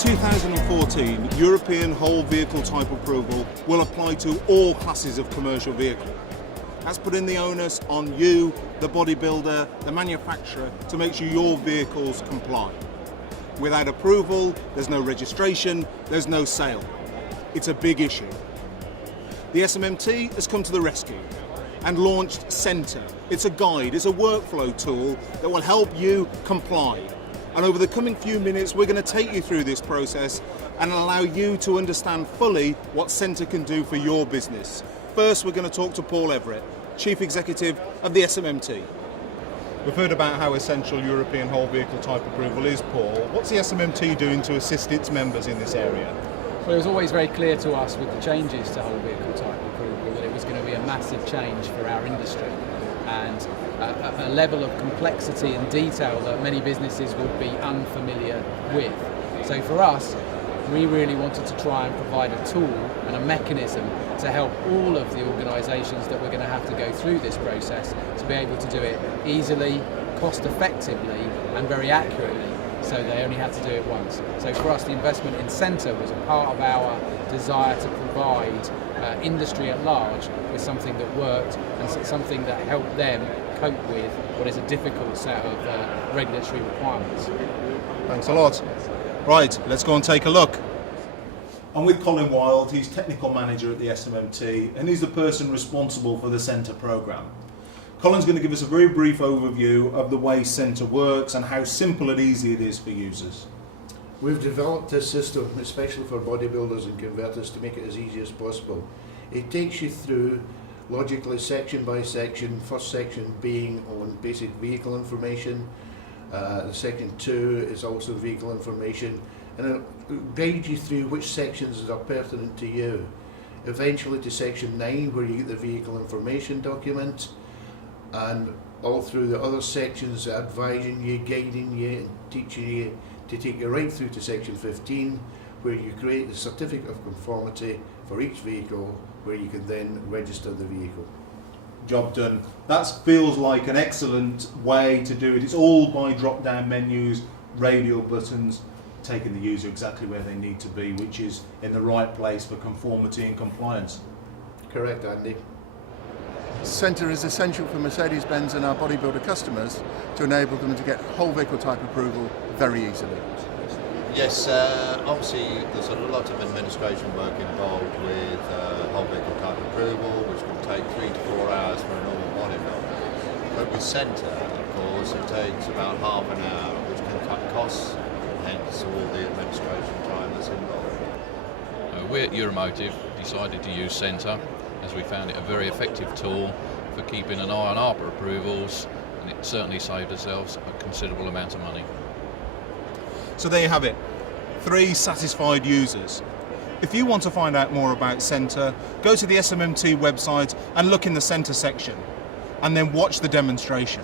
2014 European Whole Vehicle Type Approval will apply to all classes of commercial vehicle. That's putting the onus on you, the bodybuilder, the manufacturer, to make sure your vehicles comply. Without approval, there's no registration, there's no sale. It's a big issue. The SMMT has come to the rescue and launched Centre. It's a guide, it's a workflow tool that will help you comply. And over the coming few minutes, we're going to take you through this process and allow you to understand fully what Centre can do for your business. First, we're going to talk to Paul Everett, Chief Executive of the SMMT. We've heard about how essential European Whole Vehicle Type Approval is, Paul. What's the SMMT doing to assist its members in this area? Well, it was always very clear to us with the changes to Whole Vehicle Type Approval that it was going to be a massive change for our industry, and a level of complexity and detail that many businesses would be unfamiliar with. So for us, we really wanted to try and provide a tool and a mechanism to help all of the organisations that we're going to have to go through this process to be able to do it easily, cost effectively and very accurately, so they only had to do it once. So for us, the investment in Centre was a part of our desire to provide industry at large with something that worked and something that helped them cope with what is a difficult set of regulatory requirements. Thanks a lot. Right, let's go and take a look. I'm with Colin Wild, he's Technical Manager at the SMMT, and he's the person responsible for the Centre programme. Colin's going to give us a very brief overview of the way Centre works and how simple and easy it is for users. We've developed this system especially for bodybuilders and converters to make it as easy as possible. It takes you through logically section by section, first section being on basic vehicle information, section 2 is also vehicle information, and it'll guide you through which sections are pertinent to you. Eventually to section 9 where you get the vehicle information document, and all through the other sections advising you, guiding you and teaching you to take you right through to section 15 where you create the certificate of conformity for each vehicle where you can then register the vehicle. Job done. That feels like an excellent way to do it. It's all by drop-down menus, radial buttons, taking the user exactly where they need to be, which is in the right place for conformity and compliance. Correct, Andy. Centre is essential for Mercedes-Benz and our bodybuilder customers to enable them to get whole vehicle type approval very easily. Yes, obviously there's a lot of administration work involved with whole vehicle type approval, which can take 3 to 4 hours for a normal bodybuilder. But with Centre, of course, it takes about half an hour, which can cut costs, hence all the administration time that's involved. We at Euromotive decided to use Centre as we found it a very effective tool for keeping an eye on ARPA approvals, and it certainly saved ourselves a considerable amount of money. So there you have it, 3 satisfied users. If you want to find out more about Centre, go to the SMMT website and look in the Centre section, and then watch the demonstration.